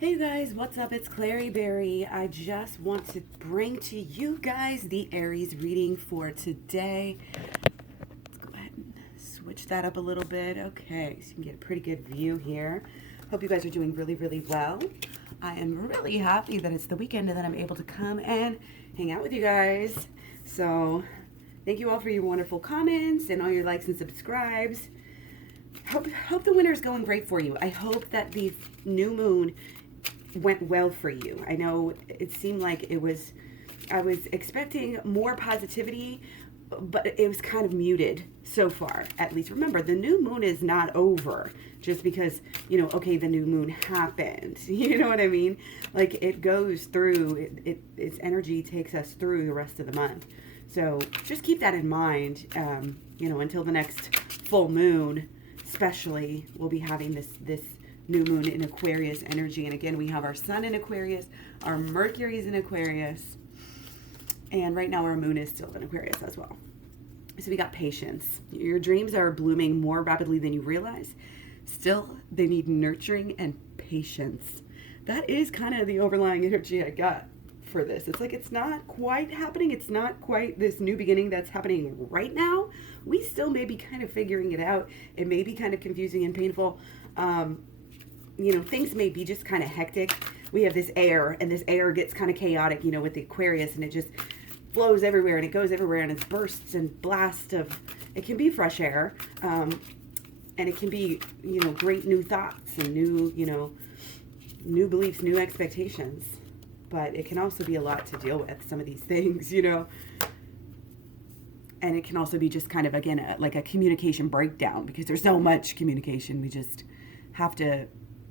Hey guys, what's up? It's Clary Berry. I just want to bring to you guys the Aries reading for today. Let's go ahead and switch that up a little bit. Okay, so you can get a pretty good view here. Hope you guys are doing really, really well. I am really happy that it's the weekend and that I'm able to come and hang out with you guys. So thank you all for your wonderful comments and all your likes and subscribes. Hope the winter is going great for you. I hope that the new moon went well for you. I know it seemed like I was expecting more positivity, but it was kind of muted so far, at least. Remember, the new moon is not over just because, okay, the new moon happened. You know what I mean? Like, it goes through, its energy takes us through the rest of the month. So just keep that in mind, until the next full moon, especially, we'll be having this new moon in Aquarius energy. And again, we have our sun in Aquarius, our Mercury is in Aquarius, and right now our moon is still in Aquarius as well. So we got patience. Your dreams are blooming more rapidly than you realize. Still, they need nurturing and patience. That is kind of the overlying energy I got for this. It's like it's not quite happening. It's not quite this new beginning that's happening right now. We still may be kind of figuring it out. It may be kind of confusing and painful. Things may be just kind of hectic. We have this air, and this air gets kind of chaotic, with the Aquarius, and it just flows everywhere, and it goes everywhere, and it's bursts and blasts of, it can be fresh air, and it can be, great new thoughts and new beliefs, new expectations. But it can also be a lot to deal with, some of these things, And it can also be just kind of, again, like a communication breakdown, because there's so much communication. We just have to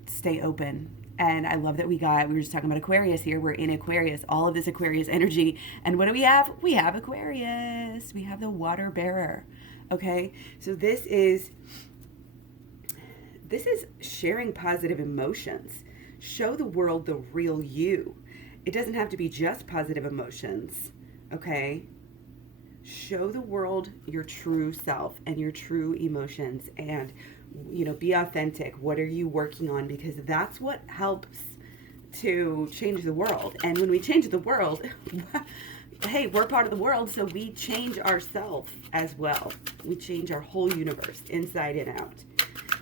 stay open. And I love that we were just talking about Aquarius here. We're in Aquarius, all of this Aquarius energy. And what do we have? We have Aquarius. We have the water bearer. Okay. So this is sharing positive emotions. Show the world the real you. It doesn't have to be just positive emotions. Okay. Show the world your true self and your true emotions, and be authentic. What are you working on? Because that's what helps to change the world. And when we change the world, hey, we're part of the world, so we change ourselves as well. We change our whole universe, inside and out.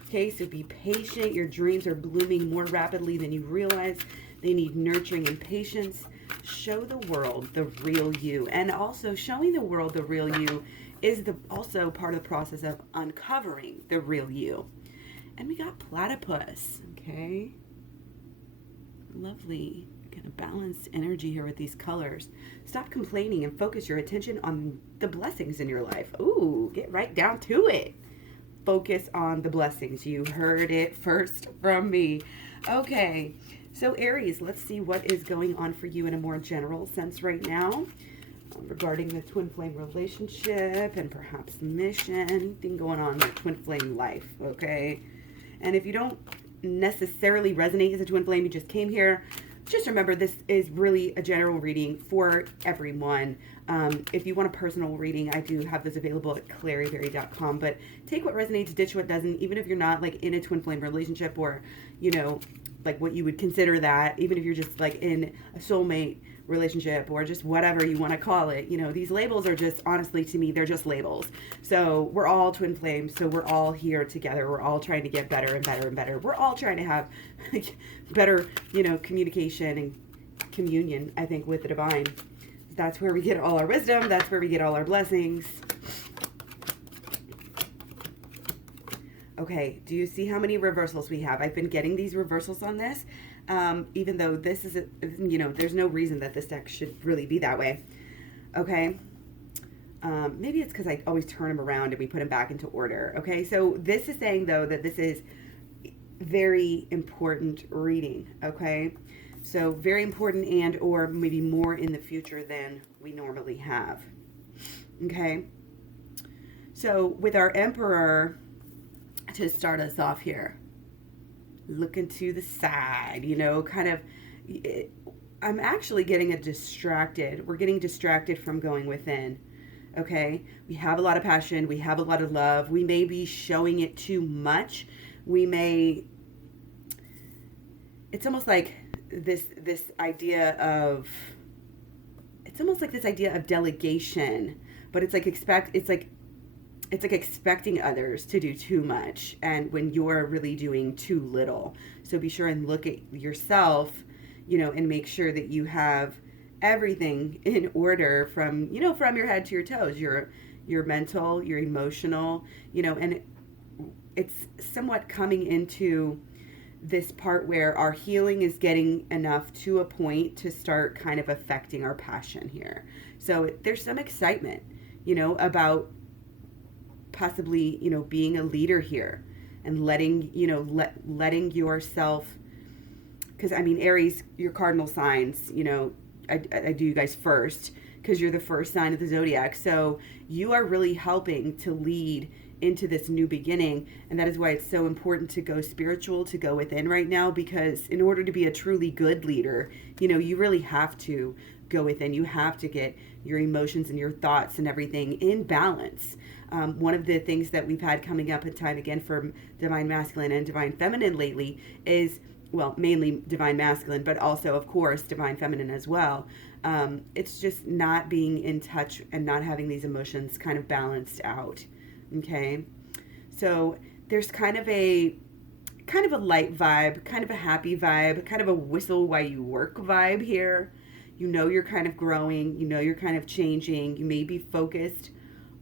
Okay, so be patient. Your dreams are blooming more rapidly than you realize. They need nurturing and patience. Show the world the real you. And also, showing the world the real you is also part of the process of uncovering the real you. And we got platypus, okay? Lovely. Kind of balanced energy here with these colors. Stop complaining and focus your attention on the blessings in your life. Ooh, get right down to it. Focus on the blessings. You heard it first from me. Okay, so Aries, let's see what is going on for you in a more general sense right now regarding the twin flame relationship and perhaps mission, anything going on in your twin flame life, okay? And if you don't necessarily resonate as a twin flame, you just came here, just remember this is really a general reading for everyone. If you want a personal reading, I do have this available at claryberry.com, but take what resonates, ditch what doesn't, even if you're not like in a twin flame relationship or, like what you would consider that, even if you're just like in a soulmate relationship or just whatever you want to call it. These labels are just, honestly, to me, they're just labels. So we're all twin flames, so we're all here together. We're all trying to get better and better and better. We're all trying to have better, communication and communion, I think, with the divine. That's where we get all our wisdom. That's where we get all our blessings. Okay, do you see how many reversals we have? I've been getting these reversals on this, even though this is, there's no reason that this deck should really be that way. Okay, maybe it's because I always turn them around and we put them back into order. Okay, so this is saying, though, that this is very important reading. Okay, so very important, and or maybe more in the future than we normally have. Okay, so with our Emperor, to start us off here, looking to the side, kind of, I'm actually getting we're getting distracted from going within. Okay, we have a lot of passion, we have a lot of love, we may be showing it too much, we may it's almost like this idea of, it's almost like this idea of delegation, but it's like it's like expecting others to do too much, and when you're really doing too little. So be sure and look at yourself, and make sure that you have everything in order, from from your head to your toes, your mental, your emotional, and it's somewhat coming into this part where our healing is getting enough to a point to start kind of affecting our passion here. So there's some excitement, about possibly, being a leader here, and letting, letting yourself, because I mean, Aries, your cardinal signs, I do you guys first because you're the first sign of the zodiac. So you are really helping to lead into this new beginning. And that is why it's so important to go spiritual, to go within right now, because in order to be a truly good leader, you really have to go within. You have to get your emotions and your thoughts and everything in balance. One of the things that we've had coming up in time again from divine masculine and divine feminine lately is, well, mainly divine masculine, but also, of course, divine feminine as well. It's just not being in touch and not having these emotions kind of balanced out. Okay, so there's kind of a light vibe, kind of a happy vibe, kind of a whistle while you work vibe here. You're kind of growing. You're kind of changing. You may be focused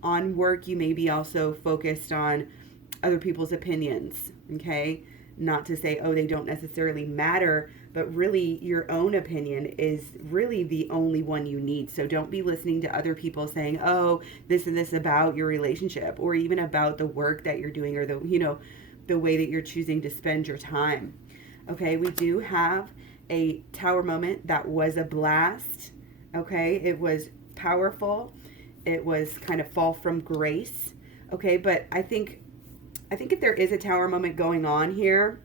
on work. You may be also focused on other people's opinions. Okay. Not to say, oh, they don't necessarily matter, but really your own opinion is really the only one you need. So don't be listening to other people saying, oh, this and this about your relationship, or even about the work that you're doing, or the way that you're choosing to spend your time. Okay, we do have a tower moment that was a blast. Okay, it was powerful. It was kind of fall from grace. Okay, but I think if there is a tower moment going on here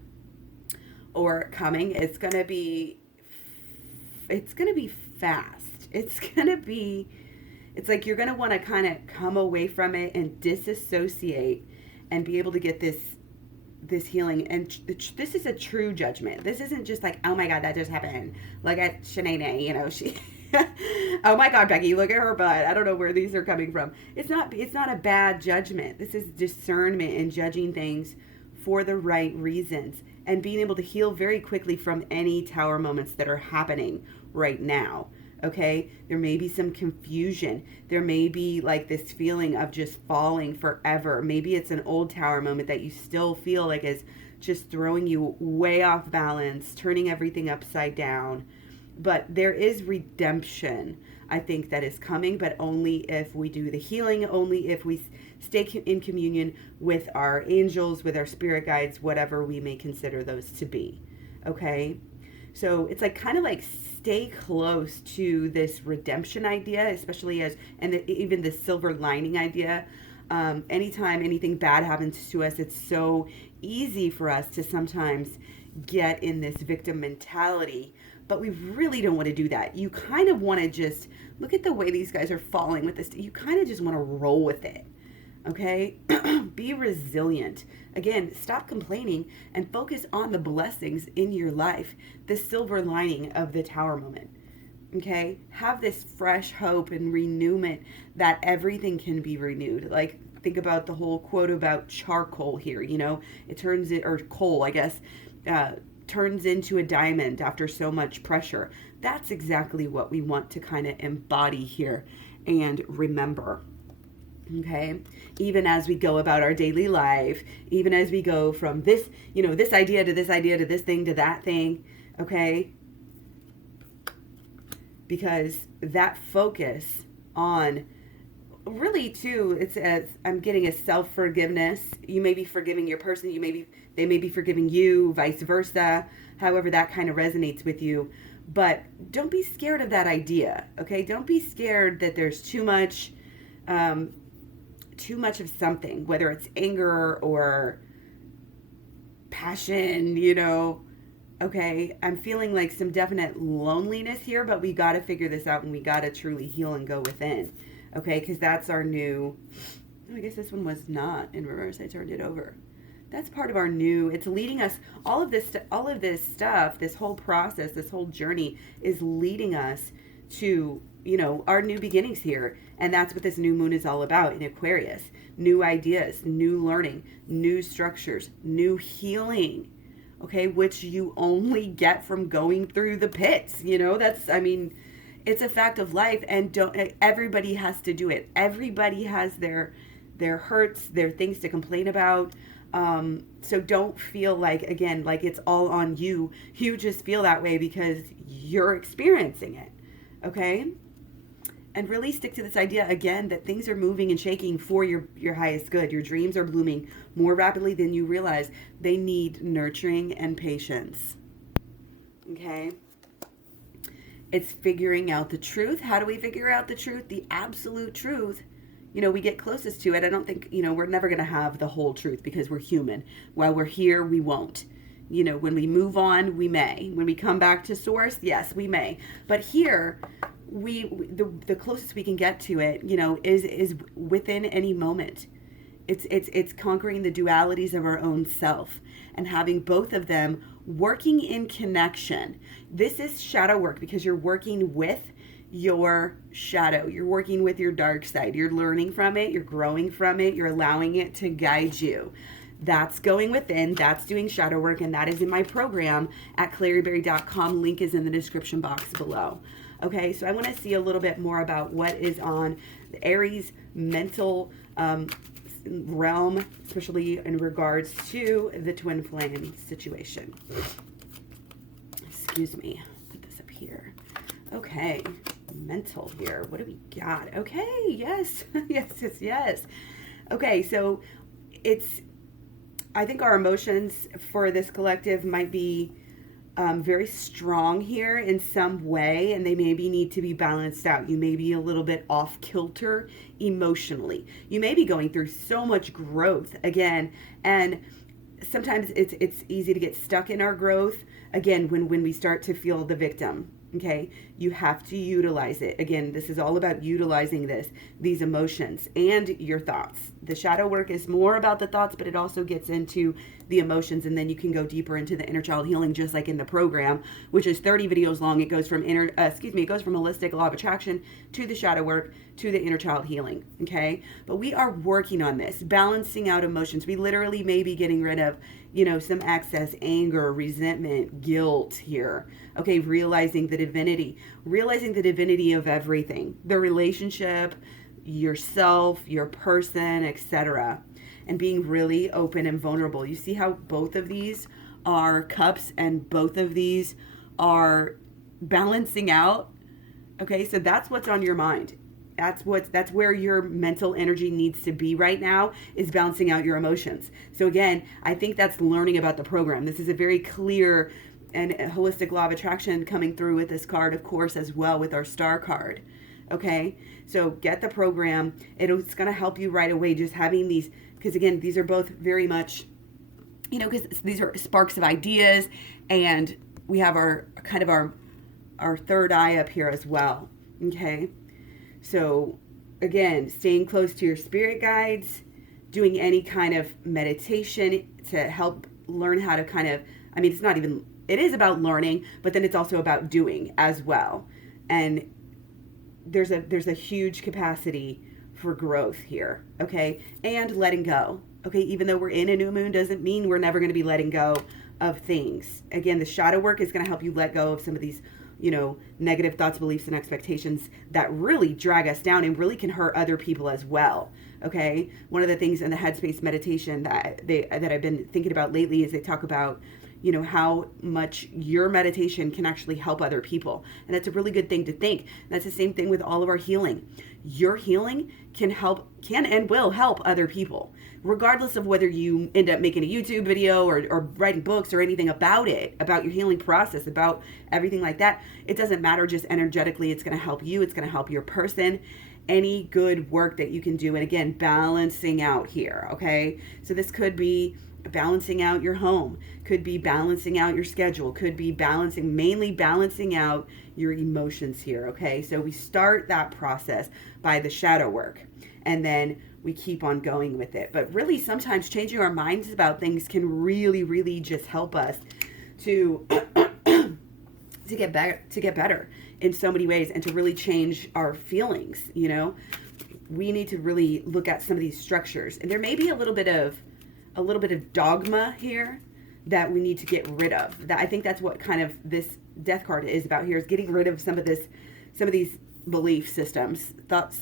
or coming, it's going to be fast. It's like you're going to want to kind of come away from it and disassociate and be able to get this healing. And this is a true judgment. This isn't just like, oh my God, that just happened. Look at Shanae, she oh my God, Becky, look at her butt. I don't know where these are coming from. It's not a bad judgment. This is discernment and judging things for the right reasons and being able to heal very quickly from any tower moments that are happening right now. Okay, there may be some confusion. There may be like this feeling of just falling forever. Maybe it's an old tower moment that you still feel like is just throwing you way off balance, turning everything upside down. But there is redemption, I think, that is coming, but only if we do the healing, only if we stay in communion with our angels, with our spirit guides, whatever we may consider those to be. Okay? So it's like kind of like stay close to this redemption idea, especially even the silver lining idea. Anytime anything bad happens to us, it's so easy for us to sometimes get in this victim mentality. But we really don't want to do that. You kind of want to just look at the way these guys are falling with this. You kind of just want to roll with it. Okay? Be resilient. Again, stop complaining and focus on the blessings in your life, the silver lining of the tower moment. Okay? Have this fresh hope and renewment that everything can be renewed. Like, think about the whole quote about charcoal here. It turns it, or coal, I guess, turns into a diamond after so much pressure. That's exactly what we want to kind of embody here and remember. Okay, even as we go about our daily life, even as we go from this, this idea to this idea to this thing to that thing, okay, because that focus on really too, I'm getting a self-forgiveness. You may be forgiving your person, they may be forgiving you, vice versa, however that kind of resonates with you. But don't be scared of that idea, okay? Don't be scared that there's too much of something, whether it's anger or passion, okay? I'm feeling like some definite loneliness here, but we got to figure this out and we got to truly heal and go within, okay? Because that's our new, I guess this one was not in reverse. I turned it over. That's part of our new, it's leading us, all of this stuff, this whole process, this whole journey is leading us to, our new beginnings here. And that's what this new moon is all about in Aquarius. New ideas, new learning, new structures, new healing, okay, which you only get from going through the pits. It's a fact of life, and everybody has to do it. Everybody has their hurts, their things to complain about. So don't feel like it's all on you. You just feel that way because you're experiencing it. Okay? And really stick to this idea again that things are moving and shaking for your highest good. Your dreams are blooming more rapidly than you realize. They need nurturing and patience. Okay? It's figuring out the truth. How do we figure out the truth? The absolute truth. We get closest to it. I don't think, we're never going to have the whole truth because we're human. While we're here, we won't. When we move on, we may. When we come back to source, yes, we may. But here, the closest we can get to it, is within any moment. It's conquering the dualities of our own self and having both of them working in connection. This is shadow work because you're working with your shadow. You're working with your dark side. You're learning from it. You're growing from it. You're allowing it to guide you. That's going within. That's doing shadow work. And that is in my program at claryberry.com. Link is in the description box below. Okay, so I want to see a little bit more about what is on the Aries mental realm, especially in regards to the twin flame situation. Excuse me. Put this up here. Okay, mental here. What do we got? Okay, yes. Yes. Okay, so I think our emotions for this collective might be very strong here in some way, and they maybe need to be balanced out. You may be a little bit off kilter emotionally. You may be going through so much growth again, and sometimes it's easy to get stuck in our growth again when we start to feel the victim. Okay, you have to utilize it. Again, this is all about utilizing these emotions and your thoughts. The shadow work is more about the thoughts, but it also gets into the emotions, and then you can go deeper into the inner child healing, just like in the program, which is 30 videos long. It goes from it goes from holistic law of attraction to the shadow work to the inner child healing. Okay, but we are working on this, balancing out emotions. We literally may be getting rid of, some excess anger, resentment, guilt here. Okay, realizing the divinity of everything, the relationship, yourself, your person, etc. And being really open and vulnerable. You see how both of these are cups and both of these are balancing out. Okay, so that's what's on your mind. That's where your mental energy needs to be right now, is balancing out your emotions. So again, I think that's learning about the program. This is a very clear and holistic law of attraction coming through with this card, of course, as well with our star card. Okay, so get the program. It's going to help you right away, just having these, because again, these are both very much, because these are sparks of ideas, and we have our third eye up here as well. Okay, so again, staying close to your spirit guides, doing any kind of meditation to help learn how to it is about learning, but then it's also about doing as well. And there's a huge capacity for growth here, okay? And letting go, okay? Even though we're in a new moon doesn't mean we're never going to be letting go of things. Again, the shadow work is going to help you let go of some of these, negative thoughts, beliefs, and expectations that really drag us down and really can hurt other people as well, okay? One of the things in the Headspace meditation that I've been thinking about lately is they talk about, how much your meditation can actually help other people. And that's a really good thing to think. And that's the same thing with all of our healing. Your healing can and will help other people, regardless of whether you end up making a YouTube video or writing books or anything about it, about your healing process, about everything like that. It doesn't matter, just energetically, it's going to help you. It's going to help your person. Any good work that you can do. And again, balancing out here, okay? So this could be balancing out your home, could be balancing out your schedule, could be mainly balancing out your emotions here, okay? So we start that process by the shadow work, and then we keep on going with it. But really, sometimes changing our minds about things can really, really just help us to to get better in so many ways, and to really change our feelings. You know, we need to really look at some of these structures, and there may be a little bit of dogma here that we need to get rid of. That, I think that's what kind of this death card is about here, is getting rid of some of these belief systems, thoughts,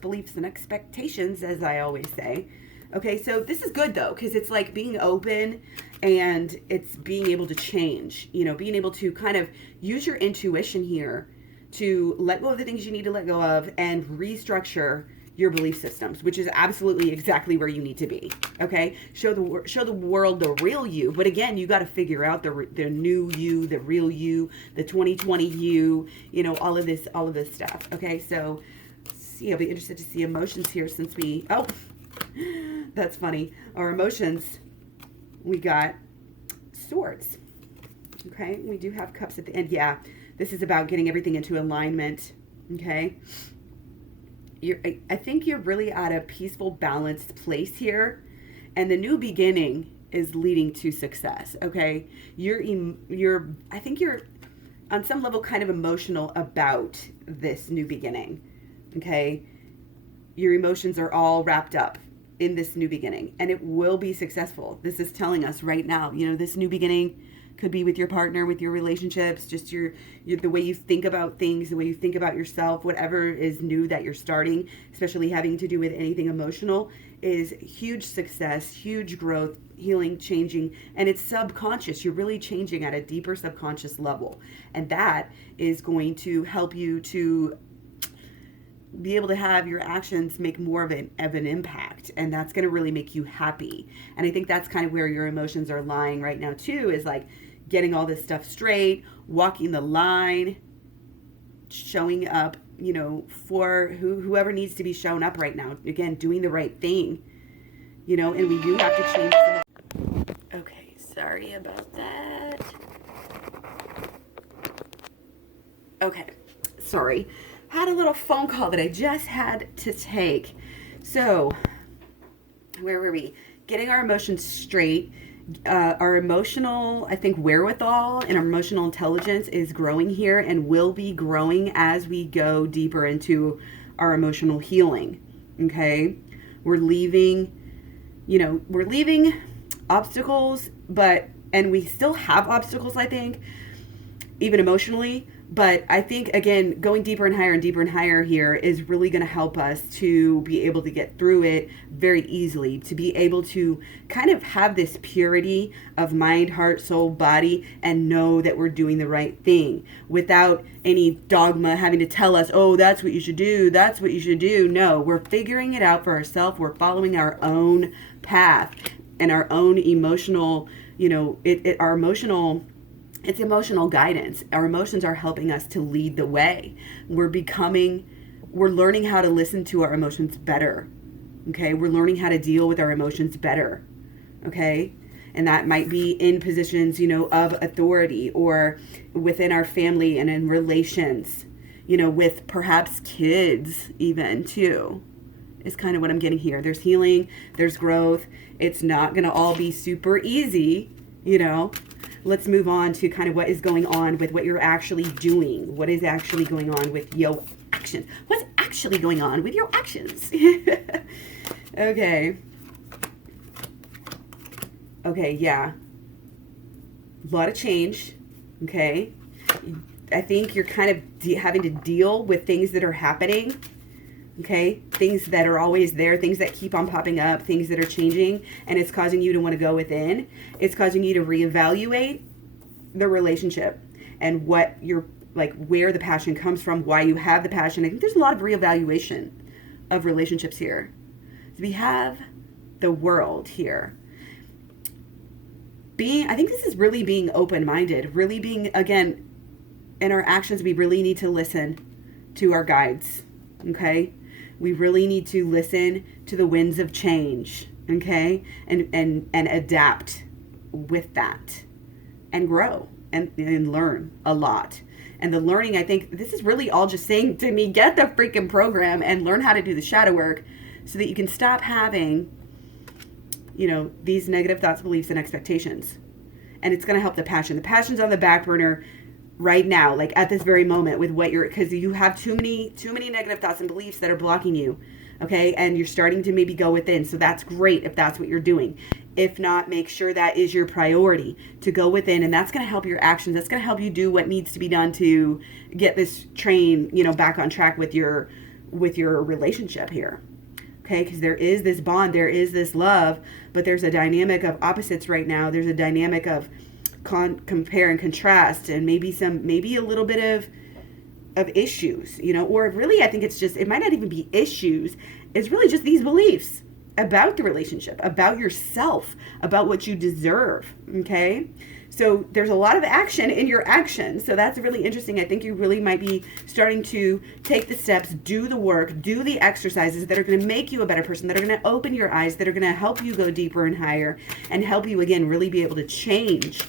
beliefs, and expectations, as I always say. Okay, so this is good though, because it's like being open, and it's being able to change, you know, being able to kind of use your intuition here to let go of the things you need to let go of and restructure your belief systems, which is absolutely exactly where you need to be. Okay, show the world the real you. But again, you got to figure out the new you, the real you, the 2020 you. You know, all of this stuff. Okay, so see, I'll be interested to see emotions here, since we. Oh, that's funny. Our emotions. We got swords. Okay, we do have cups at the end. Yeah, this is about getting everything into alignment. Okay. I think you're really at a peaceful, balanced place here, and the new beginning is leading to success. Okay, I think you're on some level kind of emotional about this new beginning. Okay, your emotions are all wrapped up in this new beginning, and it will be successful. This is telling us right now, you know, this new beginning could be with your partner, with your relationships, just your the way you think about things, the way you think about yourself, whatever is new that you're starting, especially having to do with anything emotional, is huge success, huge growth, healing, changing, and it's subconscious. You're really changing at a deeper subconscious level, and that is going to help you to be able to have your actions make more of an impact, and that's going to really make you happy. And I think that's kind of where your emotions are lying right now too, is like getting all this stuff straight, walking the line, showing up, you know, for whoever needs to be shown up right now. Again, doing the right thing, you know, and we do have to change Okay, sorry about that. Okay, sorry. Had a little phone call that I just had to take. So, where were we? Getting our emotions straight. Our emotional, I think, wherewithal and our emotional intelligence is growing here, and will be growing as we go deeper into our emotional healing. Okay? We're leaving obstacles, and we still have obstacles, I think, even emotionally. But I think, again, going deeper and higher here is really going to help us to be able to get through it very easily, to be able to kind of have this purity of mind, heart, soul, body, and know that we're doing the right thing without any dogma having to tell us, oh, that's what you should do, that's what you should do. No, we're figuring it out for ourselves. We're following our own path and our own emotional, you know, it's emotional guidance. Our emotions are helping us to lead the way. We're learning how to listen to our emotions better. Okay? We're learning how to deal with our emotions better. Okay? And that might be in positions, you know, of authority, or within our family and in relations, you know, with perhaps kids even too, is kind of what I'm getting here. There's healing, there's growth. It's not going to all be super easy, you know. Let's move on to kind of what is going on with what you're actually doing. What is actually going on with your action? What's actually going on with your actions? Okay. Okay, yeah. A lot of change. Okay. I think you're kind of having to deal with things that are happening. Okay, things that are always there, things that keep on popping up, things that are changing, and it's causing you to want to go within. It's causing you to reevaluate the relationship and what you're like, where the passion comes from, why you have the passion. I think there's a lot of reevaluation of relationships here. So we have the world here. I think this is really being open-minded, really being, again, in our actions, we really need to listen to our guides. Okay? We really need to listen to the winds of change, okay? And adapt with that and grow and learn a lot. And the learning, I think this is really all just saying to me, get the freaking program and learn how to do the shadow work so that you can stop having, you know, these negative thoughts, beliefs, and expectations. And it's going to help the passion. The passion's on the back burner right now, like at this very moment with what you're, because you have too many negative thoughts and beliefs that are blocking you. Okay. And you're starting to maybe go within. So that's great if that's what you're doing. If not, make sure that is your priority, to go within, and that's going to help your actions. That's going to help you do what needs to be done to get this train, you know, back on track with your relationship here. Okay, because there is this bond, there is this love, but there's a dynamic of opposites right now. There's a dynamic of compare and contrast, and maybe a little bit of issues, you know, or really, I think it's just, it might not even be issues. It's really just these beliefs about the relationship, about yourself, about what you deserve. Okay. So there's a lot of action in your actions. So that's really interesting. I think you really might be starting to take the steps, do the work, do the exercises that are going to make you a better person, that are going to open your eyes, that are going to help you go deeper and higher, and help you, again, really be able to change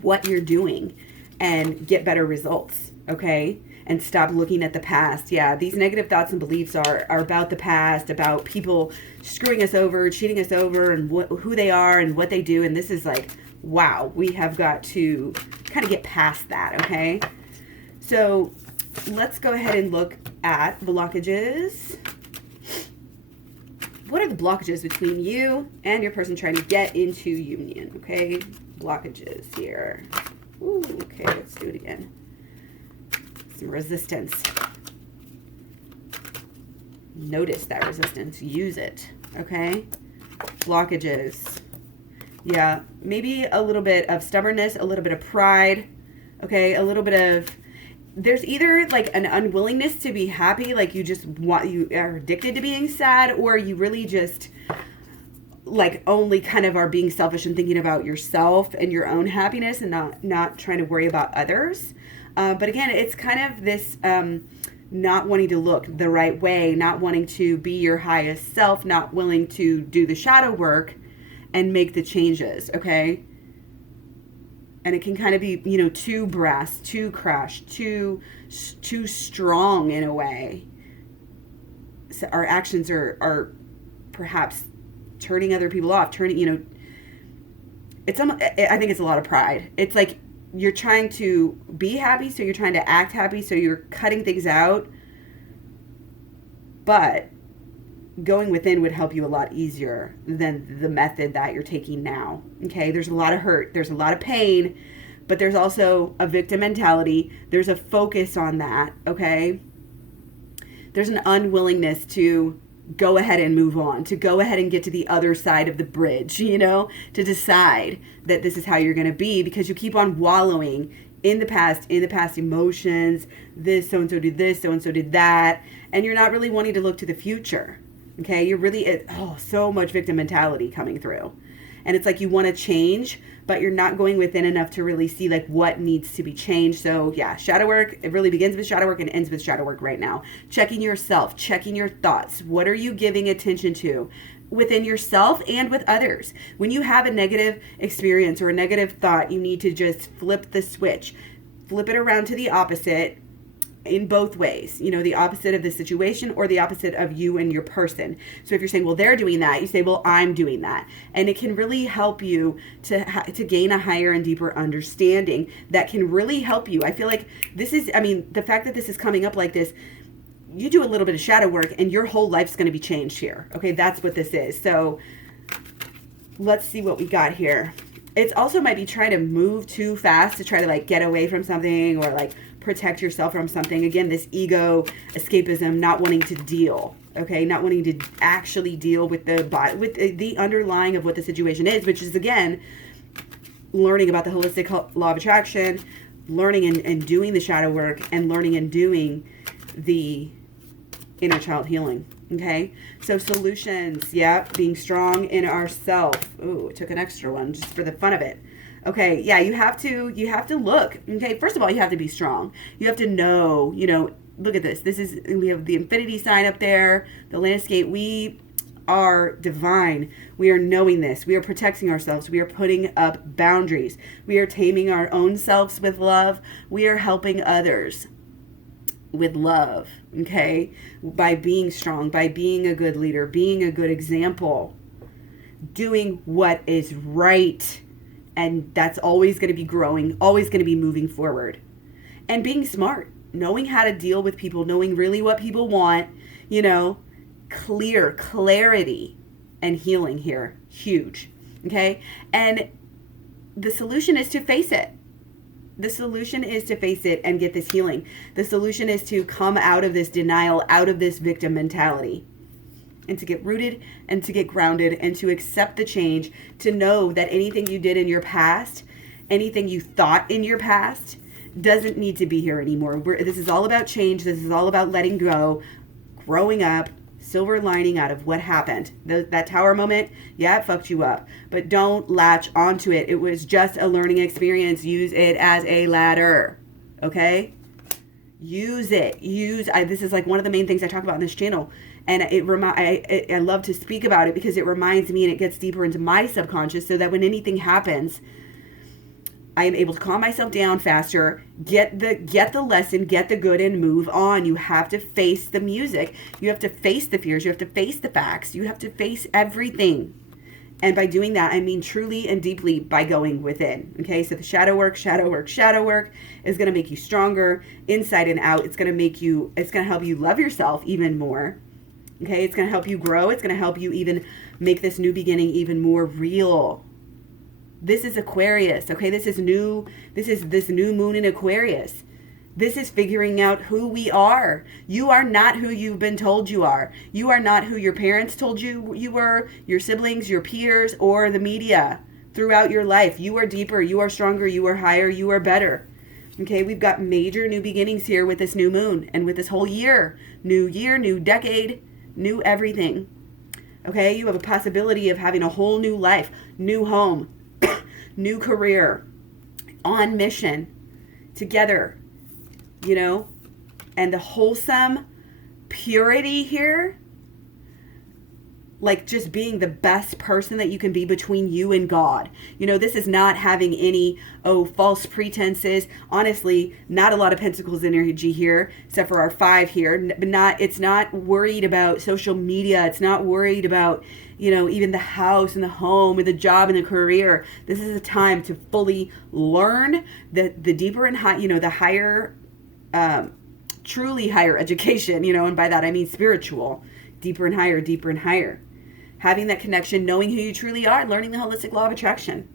what you're doing and get better results. Okay. And stop looking at the past. Yeah, these negative thoughts and beliefs are about the past, about people screwing us over, cheating us over, and who they are and what they do. And this is like, wow, we have got to kind of get past that, okay? So let's go ahead and look at blockages. What are the blockages between you and your person trying to get into union, okay? Blockages here. Ooh, okay, let's do it again. Some resistance. Notice that resistance. Use it. Okay? Blockages. Yeah. Maybe a little bit of stubbornness, a little bit of pride. Okay? A little bit of... There's either like an unwillingness to be happy, like you are addicted to being sad, or you really just like only kind of are being selfish and thinking about yourself and your own happiness and not trying to worry about others. But again, it's kind of this not wanting to look the right way, not wanting to be your highest self, not willing to do the shadow work and make the changes, okay? And it can kind of be, you know, too brass, too crash, too strong in a way. So our actions are perhaps turning other people off, you know, I think it's a lot of pride. It's like, you're trying to be happy, so you're trying to act happy, so you're cutting things out. But going within would help you a lot easier than the method that you're taking now. Okay, there's a lot of hurt, there's a lot of pain, but there's also a victim mentality. There's a focus on that, okay? There's an unwillingness to go ahead and move on, to go ahead and get to the other side of the bridge, you know, to decide that this is how you're going to be, because you keep on wallowing in the past emotions, this, so-and-so did this, so-and-so did that, and you're not really wanting to look to the future, okay? You're really, so much victim mentality coming through. And it's like you want to change, but you're not going within enough to really see like what needs to be changed. So yeah, shadow work, it really begins with shadow work and ends with shadow work right now. Checking yourself, checking your thoughts. What are you giving attention to within yourself and with others? When you have a negative experience or a negative thought, you need to just flip the switch. Flip it around to the opposite in both ways, you know, the opposite of the situation or the opposite of you and your person. So if you're saying, well, they're doing that, you say, well, I'm doing that. And it can really help you to gain a higher and deeper understanding that can really help you. I feel like this is, the fact that this is coming up like this, you do a little bit of shadow work and your whole life's going to be changed here. Okay, that's what this is. So let's see what we got here. It's also might be trying to move too fast to try to like get away from something or like protect yourself from something. Again, this ego escapism, not wanting to deal, okay, not wanting to actually deal with the underlying of what the situation is, which is again learning about the holistic law of attraction, learning and doing the shadow work, and learning and doing the inner child healing. Okay, so solutions, yeah, being strong in ourself. Ooh, took an extra one just for the fun of it. Okay, yeah, you have to look. Okay, first of all, you have to be strong. You have to know, you know, look at this. We have the infinity sign up there, the landscape. We are divine. We are knowing this. We are protecting ourselves. We are putting up boundaries. We are taming our own selves with love. We are helping others. with love, okay? By being strong, by being a good leader, being a good example, doing what is right. And that's always going to be growing, always going to be moving forward. And being smart, knowing how to deal with people, knowing really what people want, you know, clarity and healing here, huge, okay? And the solution is to face it. The solution is to face it and get this healing. The solution is to come out of this denial, out of this victim mentality, and to get rooted and to get grounded and to accept the change, to know that anything you did in your past, anything you thought in your past, doesn't need to be here anymore. This is all about change. This is all about letting go, growing up, silver lining out of what happened. That tower moment, yeah, it fucked you up. But don't latch onto it. It was just a learning experience. Use it as a ladder, okay? Use it. This is like one of the main things I talk about on this channel. And I love to speak about it because it reminds me and it gets deeper into my subconscious so that when anything happens, I am able to calm myself down faster, get the lesson, get the good, and move on. You have to face the music. You have to face the fears. You have to face the facts. You have to face everything. And by doing that, I mean truly and deeply by going within. Okay, so the shadow work is going to make you stronger inside and out. It's going to help you love yourself even more. Okay, it's going to help you grow. It's going to help you even make this new beginning even more real. This is Aquarius, okay? This is this new moon in Aquarius. This is figuring out who we are. You are not who you've been told you are. You are not who your parents told you you were, your siblings, your peers, or the media throughout your life. You are deeper, you are stronger, you are higher, you are better. Okay, we've got major new beginnings here with this new moon and with this whole year. New decade, new everything. Okay, you have a possibility of having a whole new life, new home, new career, on mission, together, you know, and the wholesome purity here, like just being the best person that you can be between you and God. You know, this is not having any, false pretenses. Honestly, not a lot of Pentacles energy here, except for our 5 here. But it's not worried about social media. It's not worried about, you know, even the house and the home and the job and the career. This is a time to fully learn the deeper and high, you know, the higher, truly higher education, you know, and by that I mean spiritual, deeper and higher, deeper and higher. Having that connection, knowing who you truly are, learning the holistic law of attraction,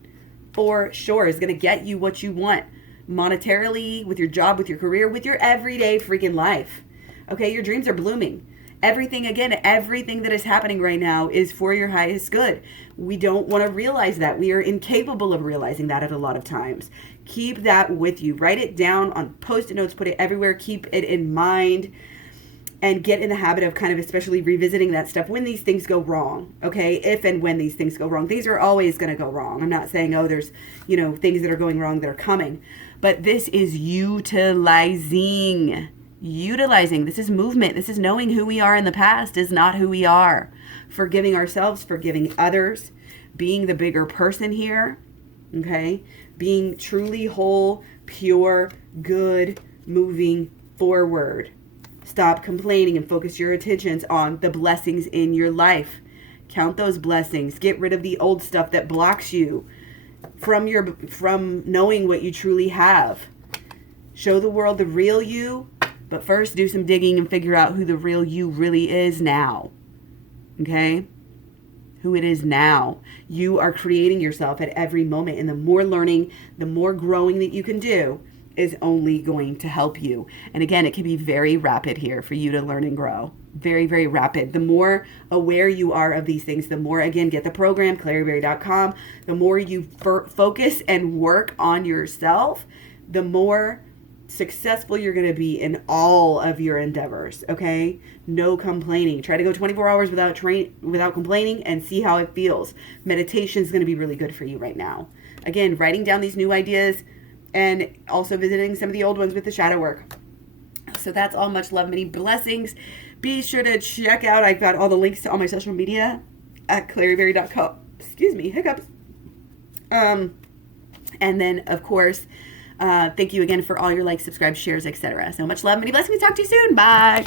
for sure, is going to get you what you want monetarily, with your job, with your career, with your everyday freaking life. Okay, your dreams are blooming. Everything that is happening right now is for your highest good. We don't want to realize that. We are incapable of realizing that at a lot of times. Keep that with you. Write it down on Post-it notes, put it everywhere, keep it in mind. And get in the habit of kind of especially revisiting that stuff when these things go wrong, okay? If and when these things go wrong. Things are always going to go wrong. I'm not saying, there's, you know, things that are going wrong that are coming. But this is utilizing. This is movement. This is knowing who we are in the past is not who we are. Forgiving ourselves, forgiving others, being the bigger person here, okay? Being truly whole, pure, good, moving forward. Stop complaining and focus your attentions on the blessings in your life. Count those blessings. Get rid of the old stuff that blocks you from knowing what you truly have. Show the world the real you, but first do some digging and figure out who the real you really is now. Okay? Who it is now. You are creating yourself at every moment, and the more learning, the more growing that you can do is only going to help you. And again, it can be very rapid here for you to learn and grow. Very, very rapid. The more aware you are of these things, the more, again, get the program, claryberry.com. The more you focus and work on yourself, the more successful you're going to be in all of your endeavors, okay? No complaining. Try to go 24 hours without complaining and see how it feels. Meditation is going to be really good for you right now. Again, writing down these new ideas, and also visiting some of the old ones with the shadow work. So that's all. Much love, many blessings. Be sure to check out, I've got all the links to all my social media at claryberry.com. Excuse me, hiccups. And then, of course, Thank you again for all your likes, subscribes, shares, etc. So much love, many blessings. Talk to you soon. Bye.